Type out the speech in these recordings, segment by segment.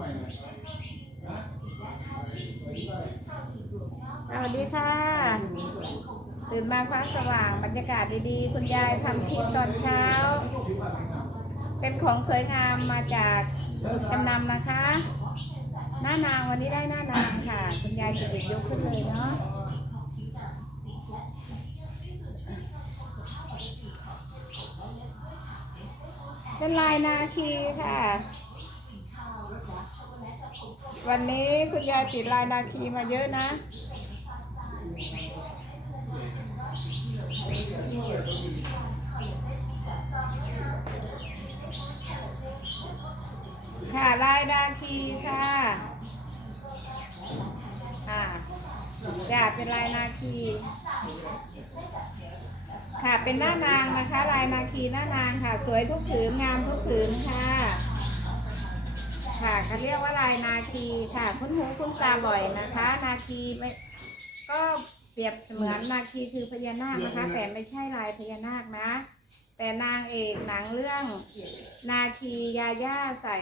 สวัสดีค่ะ ตื่นมาฟ้าสว่างบรรยากาศดีๆ คุณยายทำคลิปตอนเช้า เป็นของสวยงามมาจากจำนำนะคะ หน้านางวันนี้ได้หน้านางค่ะ คุณยายจะหยิบยกขึ้นเลยเนาะเป็นลายนาคีค่ะ วันนี้คุณยายติดลายนาคีมาเยอะนะ ค่ะลายนาคีค่ะค่ะจะเป็นลายนาคี ค่ะเป็นหน้านางนะคะ ลายนาคีหน้านางค่ะ สวยทุกผืนงามทุกผืนค่ะ ค่ะเขาเรียกว่าลายนาคีค่ะ คุ้นหูคุ้นตาบ่อยนะคะ นาคีไม่ก็เปรียบเสมือนนาคีคือพญานาคนะคะ แต่ไม่ใช่ลายพญานาคนะ แต่นางเอกหนังเรื่องนาคียาย่าใส่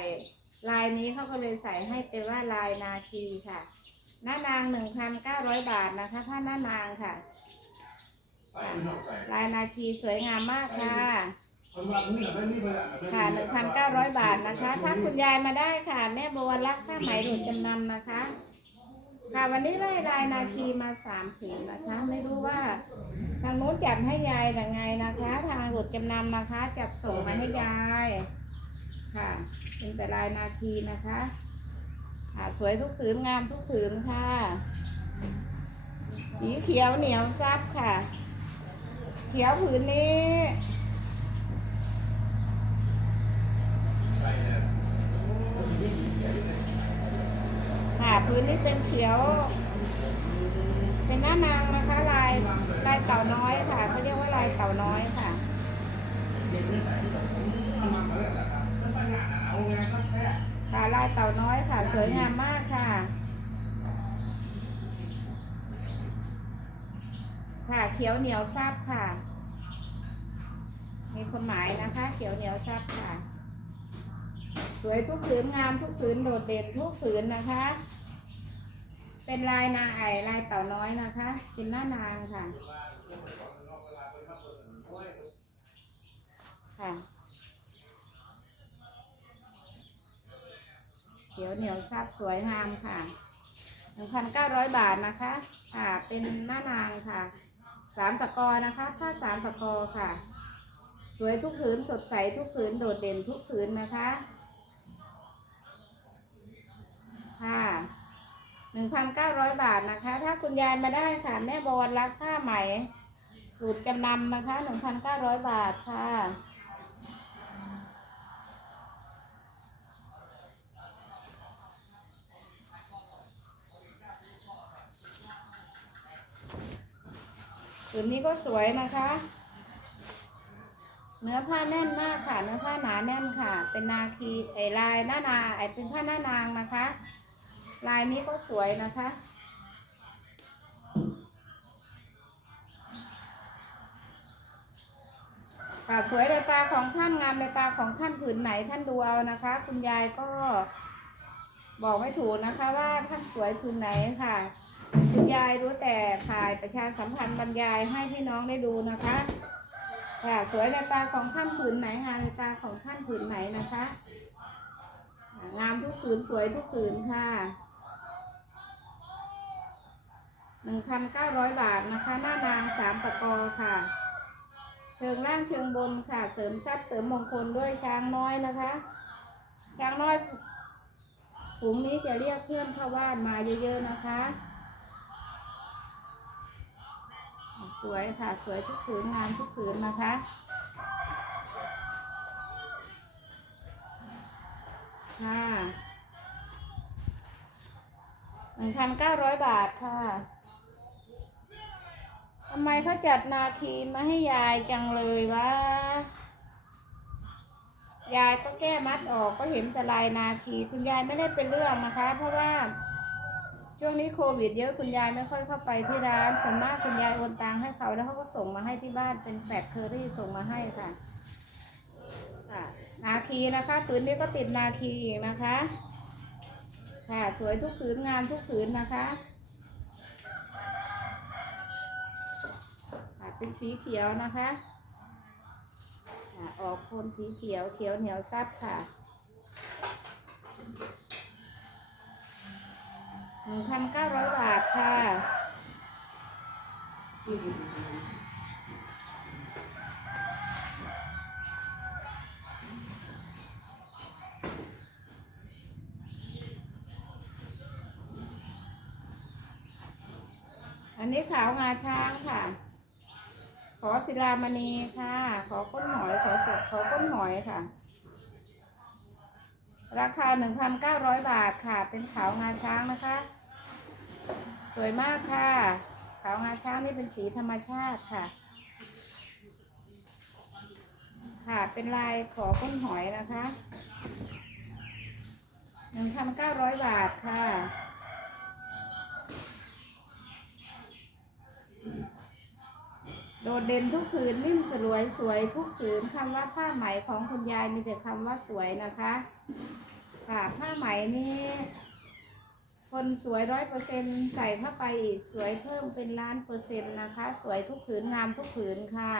ลายนี้เขาก็เลยใส่ให้เป็นว่าลายนาคีค่ะหน้านางหนึ่งพันเก้าร้อยบาทนะคะผ้าหน้านางค่ะ ลายนาคีสวยงามมากค่ะ ค่ะ1,900บาทนะคะ ถ้าคุณยายมาได้ค่ะ แม่บัวรักผ้าไหมหลุดจำนำนะคะ ค่ะวันนี้ได้ลายนาคีมาสามผืนนะคะ ไม่รู้ว่า ทางโน้นจัดให้ยายยังไงนะคะ ทางหลุดจำนำนะคะ จัดส่งมาให้ยาย ค่ะเป็นแต่ลายนาคีนะคะค่ะสวยทุกผืนงามทุกผืนค่ะ สีเขียวเหนียวซับค่ะ เขียวผืนนี้ ค่ะพื้นนี้เป็นเขียว เป็นหน้านางนะคะลายลายเต่าน้อยค่ะเขาเรียกว่าลายเต่าน้อยค่ะค่ะลายเต่าน้อยค่ะ สวยงามมากค่ะ ค่ะเขียวเหนียวซับค่ะ มีความหมายนะคะ เขียวเหนียวซับค่ะ สวยทุกผืนงามทุกผืนโดดเด่นทุกผืนนะคะ เป็นลายนาไอลายเต่าน้อยนะคะ เป็นหน้านางค่ะ ค่ะ เขียวเหนียวซับสวยงามค่ะ1,900บาทนะคะ ค่ะ เป็นหน้านางค่ะ สามตะกอนะคะ ผ้าสามตะกอค่ะ สวยทุกผืนสดใสทุกผืนโดดเด่นทุกผืนนะคะ ค่ะหนึ่งพันเก้าร้อยบาทนะคะ ถ้าคุณยายมาได้ค่ะ แม่บอลรักผ้าไหมหลุดจำนำนะคะหนึ่งพันเก้าร้อยบาทค่ะผืนนี้ก็สวยนะคะ เนื้อผ้าแน่นมากค่ะ เนื้อผ้าหนาแน่นค่ะ เป็นนาคีไอลายหน้านาไอเป็นผ้าหน้านางนะคะ ลายนี้ก็สวยนะคะค่ะสวยในตาของท่านงามในตาของท่านผืนไหนท่านดูเอานะคะ คุณยายก็บอกไม่ถูกนะคะว่าท่านสวยผืนไหนค่ะ คุณยายรู้แต่ถ่ายประชาสัมพันธ์บรรยายให้พี่น้องได้ดูนะคะค่ะสวยในตาของท่านผืนไหนงามในตาของท่านผืนไหนนะคะงามทุกผืนสวยทุกผืนค่ะ หนึ่งพันเก้าร้อยบาทนะคะ หน้านางสามตะกอค่ะ เชิงล่างเชิงบนค่ะ เสริมทรัพย์เสริมมงคลด้วยช้างน้อยนะคะ ช้างน้อยฝูงนี้จะเรียกเพื่อนเข้าบ้านมาเยอะๆนะคะ สวยค่ะสวยทุกผืนงามทุกผืนนะคะค่ะหนึ่งพันเก้าร้อยบาทค่ะำไมเขาจัดนาคีมาให้ยายจังเลยวะ ยายก็แก้มัดออกก็เห็นแต่ลายนาคีคุณยายไม่ได้เป็นเรื่องนะคะ เพราะว่าช่วงนี้โควิดเยอะคุณยายไม่ค่อยเข้าไปที่ร้านส่วนมากคุณยายโอนตังให้เขาแล้วเขาก็ส่งมาให้ที่บ้านเป็นแฟกเคอรี่ส่งมาให้ค่ะค่ะ นาคีนะคะปืนนี้ก็ติดนาคีนะคะ ค่ะ สวยทุกผืนงามทุกผืนนะคะค่ะ เป็นสีเขียวนะคะออกโทนสีเขียวเขียวเหนียวซับค่ะหนึ่งพันเก้าร้อยบาทค่ะอันนี้ขาวงาช้างค่ะ ขอศิลามณีค่ะ ขอก้นหอย ขอสดขอก้นหอยค่ะ ราคา 1,900 บาทค่ะ เป็นขาวงาช้างนะคะ สวยมากค่ะ ขาวงาช้างนี่เป็นสีธรรมชาติค่ะ ค่ะเป็นลายขอก้นหอยนะคะ 1,900 บาทค่ะ โดดเด่นทุกผืนนิ่มสลวยสวยทุกผืนคำว่าผ้าไหมของคุณยายมีแต่คำว่าสวยนะคะค่ะผ้าไหมนี่คนสวยร้อยเปอร์เซ็นใส่เข้าไปอีกสวยเพิ่มเป็นล้านเปอร์เซ็นต์นะคะ สวยทุกผืนงามทุกผืนค่ะ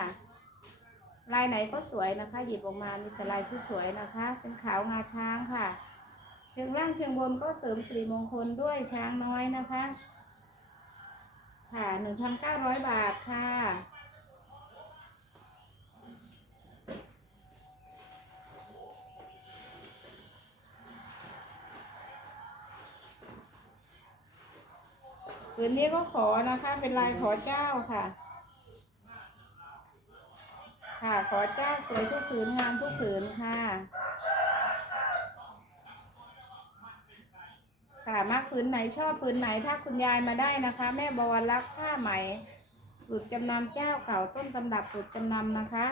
ลายไหนก็สวยนะคะ หยิบออกมามีแต่ลายสวยๆนะคะ เป็นขาวงาช้างค่ะ เชิงล่างเชิงบนก็เสริมสิริมงคลด้วยช้างน้อยนะคะ ค่ะหนึ่งพันเก้าร้อยบาทค่ะ ผืนนี้ก็ขอนะคะ เป็นลายขอเจ้าค่ะ ค่ะขอเจ้าสวยทุกผืนงามทุกผืนค่ะ ค่ะมากผืนไหนชอบผืนไหนถ้าคุณยายมาได้นะคะ แม่บวรรักผ้าไหมหลุดจำนำเจ้าเก่าต้นตำรับหลุดจำนำนะคะ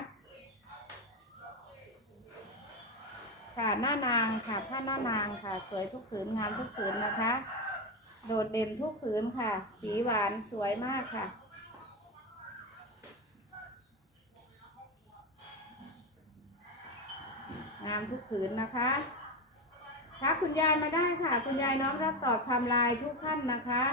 ค่ะหน้านางค่ะผ้าหน้านางค่ะ สวยทุกผืนงามทุกผืนนะคะ โดดเด่นทุกผืนค่ะ สีหวานสวยมากค่ะ งามทุกผืนนะคะถ้าคุณยายมาได้ค่ะ คุณยายน้อมรับตอบทำลายทุกท่านนะคะ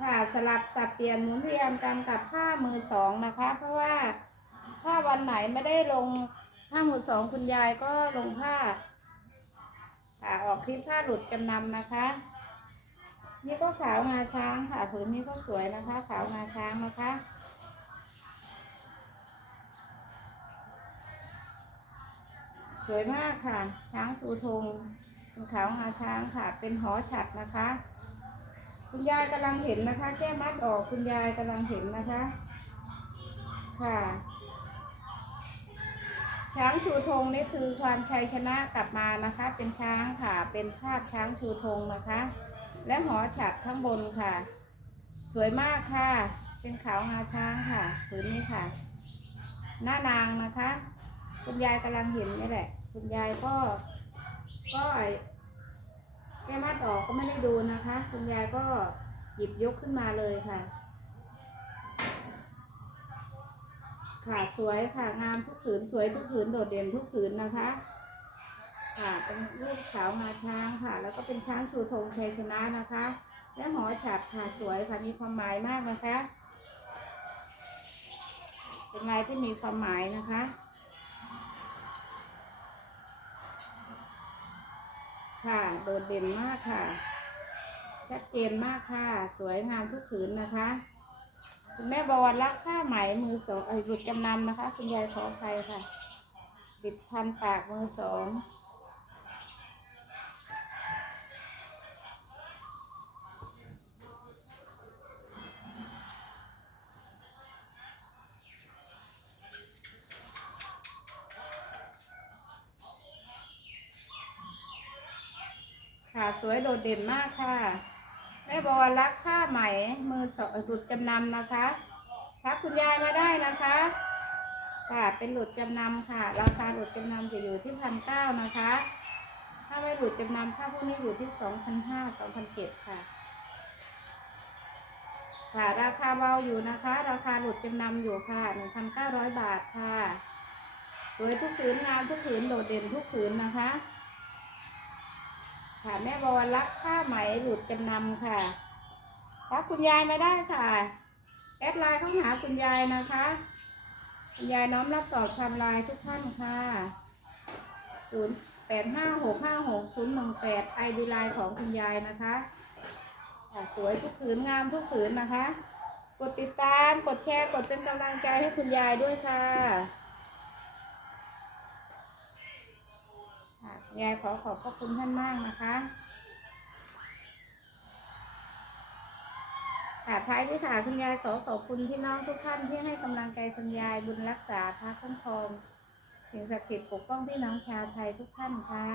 ค่ะสลับสับเปลี่ยนหมุนเวียนกันกับผ้ามือสองนะคะ เพราะว่าถ้าวันไหนไม่ได้ลงผ้ามือสองคุณยายก็ลงผ้า ค่ะออกคลิปผ้าหลุดจำนำนะคะ นี่ก็ขาวงาช้างค่ะผืนนี้ก็สวยนะคะ ขาวงาช้างนะคะสวยมากค่ะ ช้างชูธงเป็นขาวงาช้างค่ะ เป็นหอฉัดนะคะ คุณยายกำลังเห็นนะคะ แก้มัดออกคุณยายกำลังเห็นนะคะ ค่ะ ช้างชูธงนี่คือความชัยชนะกลับมานะคะ เป็นช้างค่ะ เป็นภาพช้างชูธงนะคะ และหอฉัดข้างบนค่ะ สวยมากค่ะ เป็นขาวงาช้างค่ะผืนนี้ค่ะ หน้านางนะคะ คุณยายกำลังเห็นนี่แหละ คุณยายก็ ก็แก้มัดออกก็ไม่ได้ดูนะคะ คุณยายก็หยิบยกขึ้นมาเลยค่ะ ค่ะสวยค่ะงามทุกผืนสวยทุกผืนโดดเด่นทุกผืนนะคะ ค่ะเป็นรูปขาวงาช้างค่ะ แล้วก็เป็นช้างชูธงชัยชนะนะคะ และหอฉัดค่ะสวยค่ะมีความหมายมากนะคะ เป็นลายที่มีความหมายนะคะค่ะโดดเด่นมากค่ะ ชัดเจนมากค่ะ สวยงามทุกผืนนะคะ คุณแม่บวรรักผ้าไหมมือสองไอ้หลุดจำนำนะคะ คุณยายขออภัยค่ะปิดพันปากมือสองค่ะสวยโดดเด่นมากค่ะ แม่บวรรักผ้าไหมมือสองหลุดจำนำนะคะทักคุณยายมาได้นะคะ ค่ะเป็นหลุดจำนำค่ะ ราคาหลุดจำนำจะอยู่ที่พันเก้านะคะ ถ้าไม่หลุดจำนำผ้าพวกนี้อยู่ที่สองพันห้าสองพันเจ็ดค่ะ ค่ะราคาเบาอยู่นะคะ ราคาหลุดจำนำอยู่ค่ะหนึ่งพันเก้าร้อยบาทค่ะ สวยทุกผืนงามทุกผืนโดดเด่นทุกผืนนะคะ ค่ะ แม่บวรรักผ้าไหมหลุดจำนำค่ะทักคุณยายมาได้ค่ะแอดไลน์เข้าหาคุณยายนะคะ คุณยายน้อมรับตอบทำลายทุกท่านค่ะศูนย์แปดห้าหกห้าหกศูนย์หนึ่งแปดไอดีไลน์ของคุณยายนะคะอะสวยทุกผืนงามทุกผืนนะคะ กดติดตามกดแชร์กดเป็นกำลังใจให้คุณยายด้วยค่ะค่ะคุณ ยายขอขอบพระคุณท่านมากนะคะค่ะท้ายที่ค่ะคุณยายขอขอบคุณพี่น้องทุกท่านที่ให้กำลังใจคุณยายบุญรักษาพระคุ้มครองสิ่งศักดิ์สิทธิ์ปกป้องพี่น้องชาวไทยทุกท่านค่ะ